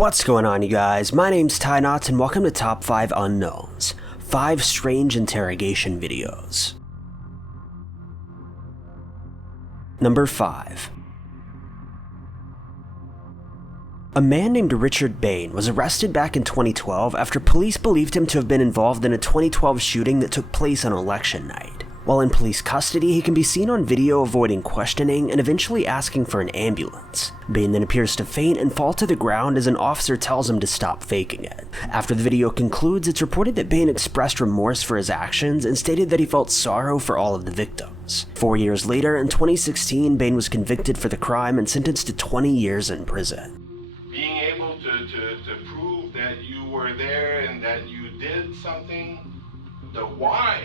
What's going on, you guys? My name's Ty Knots and welcome to Top 5 Unknowns. 5 strange interrogation videos. Number 5. A man named Richard Bain was arrested back in 2012 after police believed him to have been involved in a 2012 shooting that took place on election night. While in police custody, he can be seen on video avoiding questioning and eventually asking for an ambulance. Bain then appears to faint and fall to the ground as an officer tells him to stop faking it. After the video concludes, it's reported that Bain expressed remorse for his actions and stated that he felt sorrow for all of the victims. 4 years later, in 2016, Bain was convicted for the crime and sentenced to 20 years in prison. Being able to prove that you were there and that you did something, the why,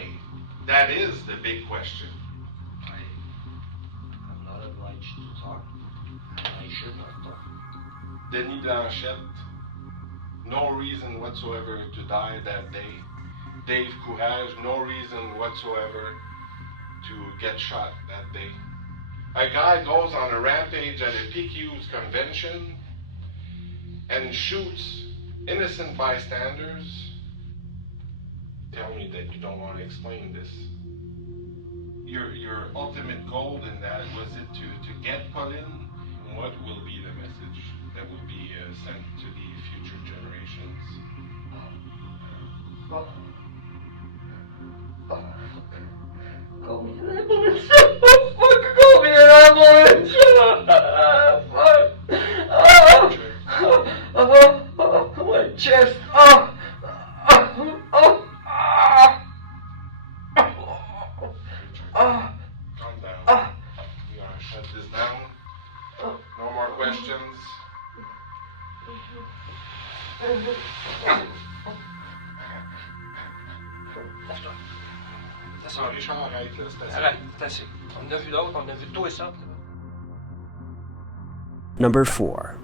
that is the big question. I'm not obliged to talk. I should not talk. Denis Blanchette, no reason whatsoever to die that day. Dave Courage, no reason whatsoever to get shot that day. A guy goes on a rampage at a PQ's convention and shoots innocent bystanders. Tell me that you don't want to explain this. Your ultimate goal in that, was it to get Pauline? What will be the message that will be sent to the future generations? Call me an ambulance. Fuck, call me an ambulance. My chest. Calm down. We gotta shut this down. No more questions. Lève-toi. Richard, arrête là, c'est assez. Arrête, c'est assez. On a vu d'autres, on a vu tout et ça. Number 4.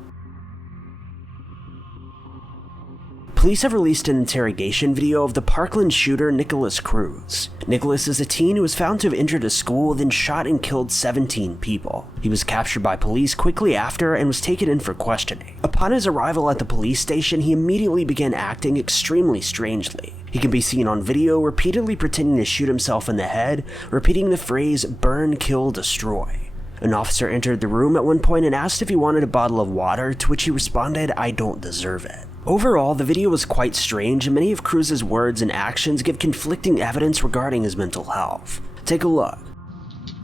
Police have released an interrogation video of the Parkland shooter Nicholas Cruz. Nicholas is a teen who was found to have injured a school, then shot and killed 17 people. He was captured by police quickly after and was taken in for questioning. Upon his arrival at the police station, he immediately began acting extremely strangely. He can be seen on video repeatedly pretending to shoot himself in the head, repeating the phrase, "burn, kill, destroy." An officer entered the room at one point and asked if he wanted a bottle of water, to which he responded, "I don't deserve it." Overall, the video was quite strange, and many of Cruz's words and actions give conflicting evidence regarding his mental health. Take a look.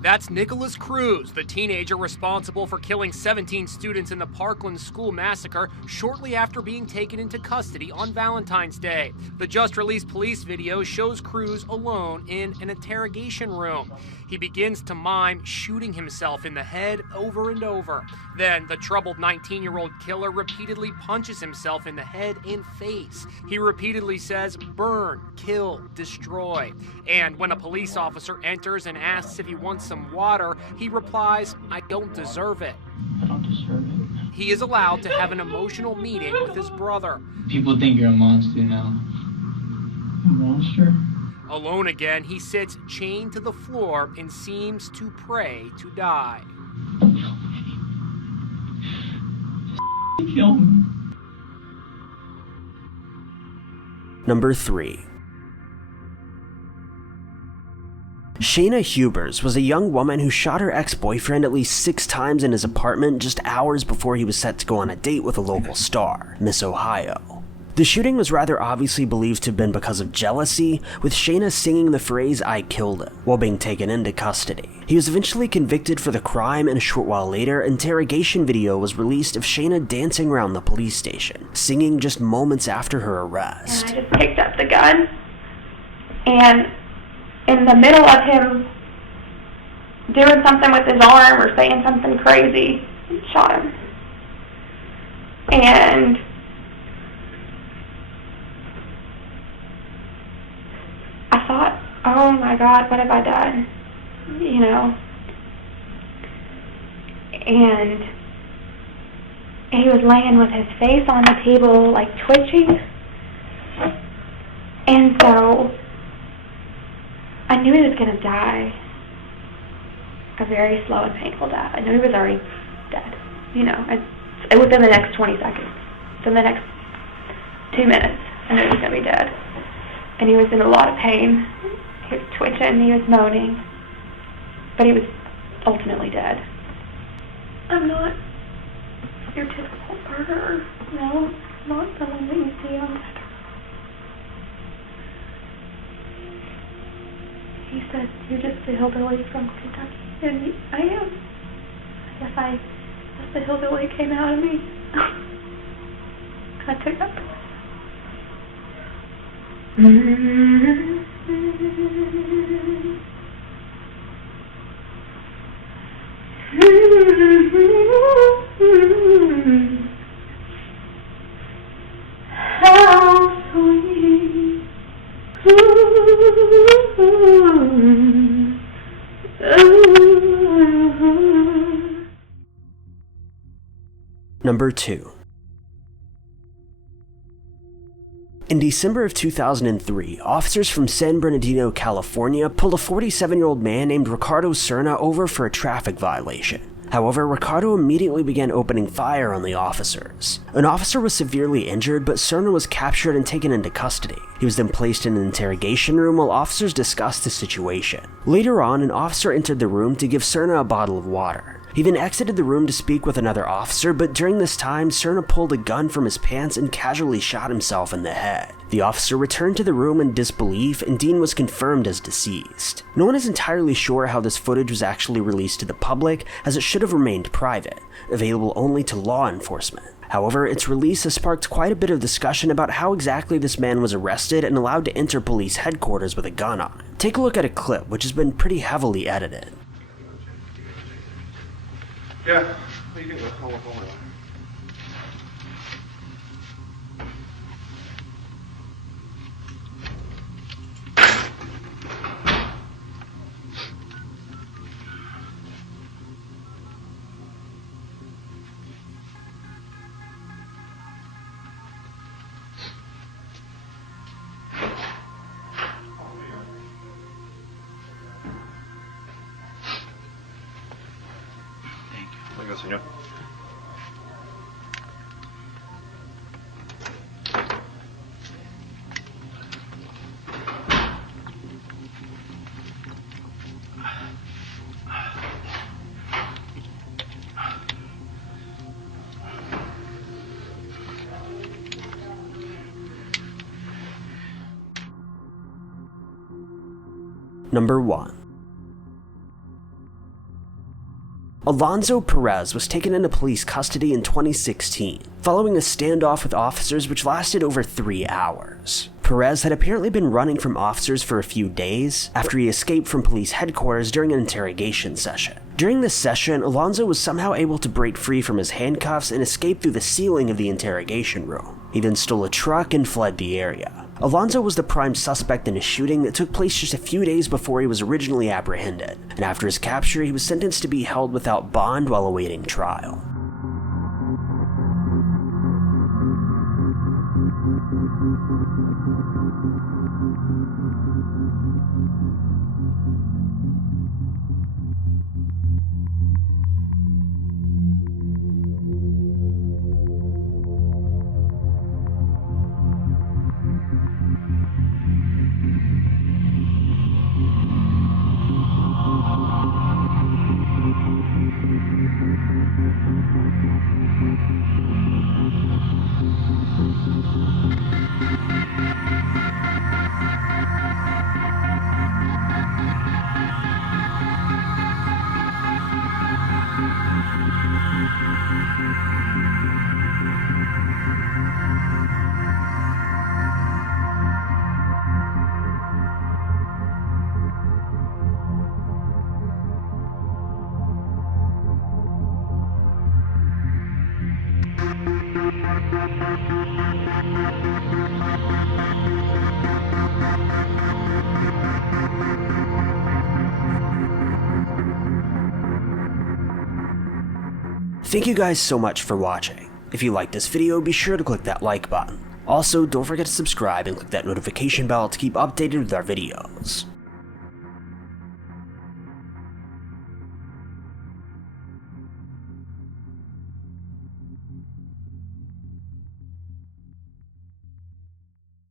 That's Nicholas Cruz, the teenager responsible for killing 17 students in the Parkland school massacre shortly after being taken into custody on Valentine's Day. The just-released police video shows Cruz alone in an interrogation room. He begins to mime shooting himself in the head over and over. Then, the troubled 19-year-old killer repeatedly punches himself in the head and face. He repeatedly says, "burn, kill, destroy." And when a police officer enters and asks if he wants some water, he replies, "I don't deserve it." I don't deserve it. He is allowed to have an emotional meeting with his brother. People think you're a monster now. A monster? Alone again, he sits chained to the floor and seems to pray to die. Kill me. Number 3. Shayna Huber was a young woman who shot her ex-boyfriend at least 6 times in his apartment just hours before he was set to go on a date with a local star, Miss Ohio. The shooting was rather obviously believed to have been because of jealousy, with Shayna singing the phrase "I killed it" while being taken into custody. He was eventually convicted for the crime, and a short while later, an interrogation video was released of Shayna dancing around the police station, singing just moments after her arrest. And I just picked up the gun, and in the middle of him doing something with his arm or saying something crazy, shot him. And I thought, oh my God, what have I done? You know? And he was laying with his face on the table, like twitching. And so I knew he was going to die. A very slow and painful death. I knew he was already dead. You know, within the next 20 seconds. within the next 2 minutes, I knew he was going to be dead. And he was in a lot of pain. He was twitching, he was moaning, but he was ultimately dead. I'm not your typical murderer. No, not the one that you see on death row. He said, "You're just the hillbilly from Kentucky." And I am. I guess the hillbilly came out of me. I took that. How sweet. Number 2. In December of 2003, officers from San Bernardino, California pulled a 47-year-old man named Ricardo Serna over for a traffic violation. However, Ricardo immediately began opening fire on the officers. An officer was severely injured, but Serna was captured and taken into custody. He was then placed in an interrogation room while officers discussed the situation. Later on, an officer entered the room to give Serna a bottle of water. He then exited the room to speak with another officer, but during this time, Serna pulled a gun from his pants and casually shot himself in the head. The officer returned to the room in disbelief, and Dean was confirmed as deceased. No one is entirely sure how this footage was actually released to the public, as it should have remained private, available only to law enforcement. However, its release has sparked quite a bit of discussion about how exactly this man was arrested and allowed to enter police headquarters with a gun on him. Take a look at a clip, which has been pretty heavily edited. Yeah, you can go. Hold on. Oiga, señor. Number 1. Alonzo Perez was taken into police custody in 2016, following a standoff with officers which lasted over 3 hours. Perez had apparently been running from officers for a few days after he escaped from police headquarters during an interrogation session. During this session, Alonzo was somehow able to break free from his handcuffs and escape through the ceiling of the interrogation room. He then stole a truck and fled the area. Alonzo was the prime suspect in a shooting that took place just a few days before he was originally apprehended, and after his capture, he was sentenced to be held without bond while awaiting trial. Thank you guys so much for watching. If you liked this video, be sure to click that like button. Also, don't forget to subscribe and click that notification bell to keep updated with our videos.